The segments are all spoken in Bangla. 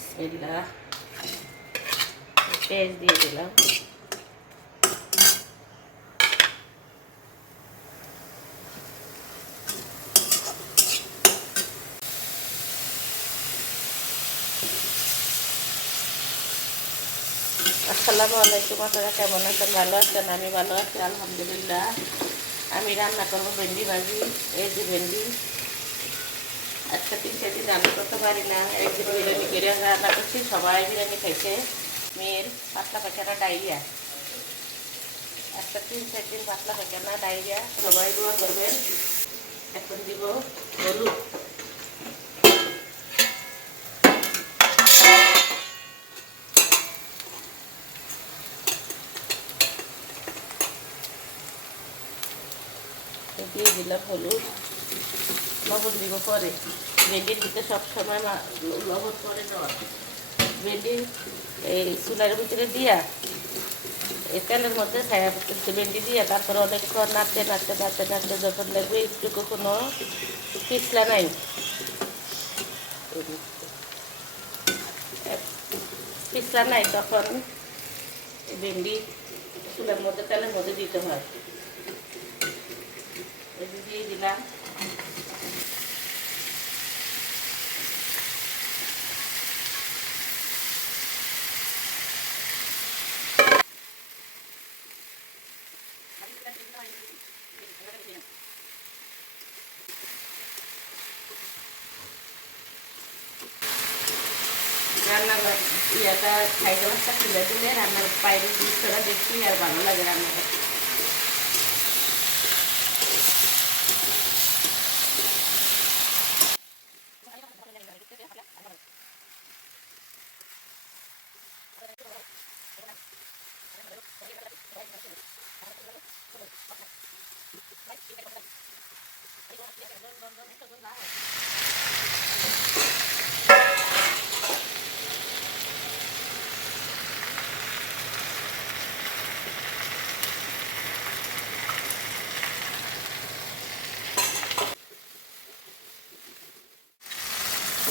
বিসমিল্লাহ, পেঁয়াজ দিয়ে দিলাম। আসসালামু আলাইকুম, আপনারা কেমন আছেন? ভালো আছেন? আমি ভালো আছি আলহামদুলিল্লাহ। আমি রান্না করবো ভেন্ডি ভাজি। এই যে ভেন্ডি, আজকে 3-4 দিন রান্না করতে পারি না। একদিন বিরিয়ানি করে রান্না করছি, সবাই বিরিয়ানি খাইছে। মেয়ের পাতলা পায়খানা, ডায়রিয়া। আজকে 3-4 দিন পাতলা পায়খানা, ডায়রিয়া, সবাই দোয়া করবেন। এখন দিব হলুদ, দিয়ে দিলাম হলুদ। লবণ দিব পরে, ভেন্ডির ভিতরে সবসময় লবণ পরে দেওয়া। ভেন্ডি এই চুলার ভিতরে দিয়া এই তেলের মধ্যে ছায়া ভেন্ডি দিয়া তারপরে অনেকক্ষণ নাড়তে নাড়তে নাড়তে নাড়তে যখন দেখবে একটুকু কোনো পিছলা নাই, পিছলা নাই, তখন ভেন্ডি চুলার মধ্যে তেলের মধ্যে দিতে হয়। দিয়ে দিলাম। রান্নার ইয়েটা খাইতে বাচ্চা তুলে দিলে রান্নার বাইরের জিনিসটা দেখি আর ভালো লাগে রান্নাটা।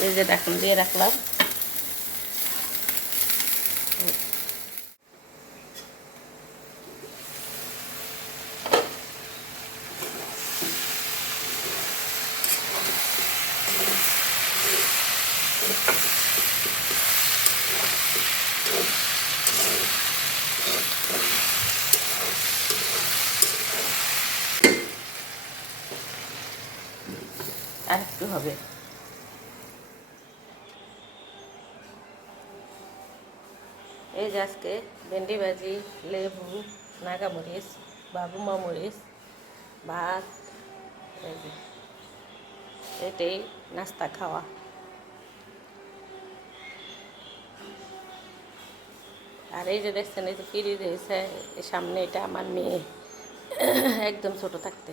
এই যে ঢাকনা দিয়ে রাখলাম। আর একটু হবে। এই যে আজকে ভেন্ডি ভাজি, লেবু, নাগামরিচ, বাবুমা মরিচ, ভাত, এই যে এটাই নাস্তা খাওয়া। আর এই যে দেখছেন, এই যে ফ্রিজ হয়েছে সামনে, এটা আমার মেয়ে একদম ছোট থাকতে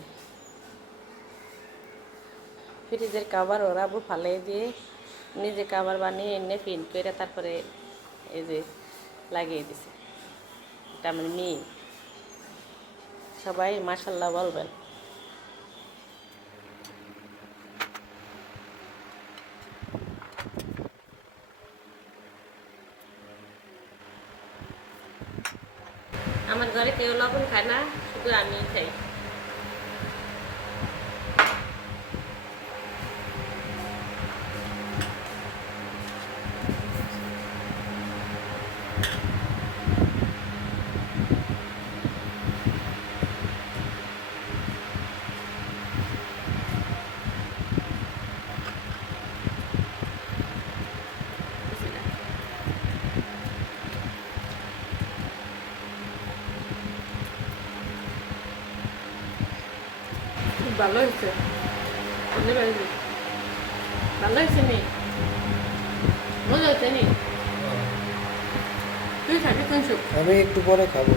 ফ্রিজের কাভার ওরা ফালাই দিয়ে নিজে কাভার বানিয়ে এনে প্রিন্ট করে তারপরে এই যে লাগিয়ে দিছে। এটা আমার মেয়ে। সবাই মাশাআল্লাহ বলবেন। আমার ঘরে কেউ লবণ খায় না, শুধু আমিই খাই। ভালো হয়েছে, ভালো হয়েছে নি, মজা হচ্ছে নি। তুই খাবি কোন সুখ? আমি একটু পরে খাবো।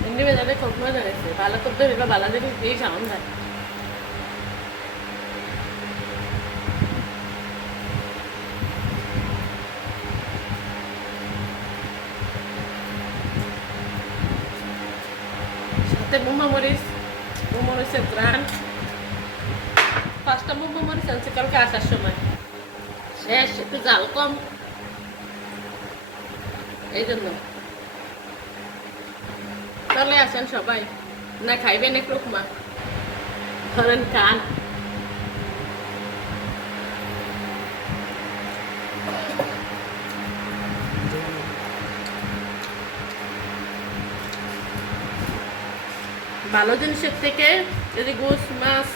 ভেন্ডি ভাজাটা খুব মজা হয়েছে। ভালো করতে হইলে ভালো জিনিস দিয়ে খাওয়ান যায়। সাথে বোমা মরিচের গ্রান। 5টা বোমা মরিচ আনছে কালকে আসার সময়, শেষ। একটু জাল কম, এই জন্য চলে আসেন সবাই, না খাইবেন এক রকমা ধরেন খান। ভালো জিনিসের থেকে যদি গোস মাছ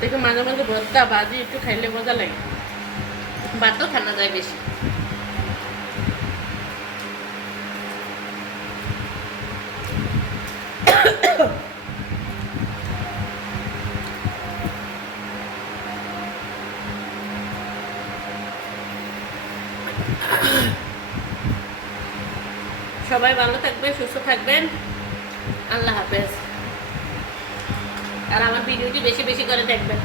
থেকে মাঝে মাঝে ভর্তা ভাজি একটু খাইলে মজা লাগে, ভাতও খানা যায় বেশি। সবাই ভালো থাকবেন, সুস্থ থাকবেন, আল্লাহ হাফেজ। আর আমার ভিডিওটি বেশি বেশি করে দেখবেন।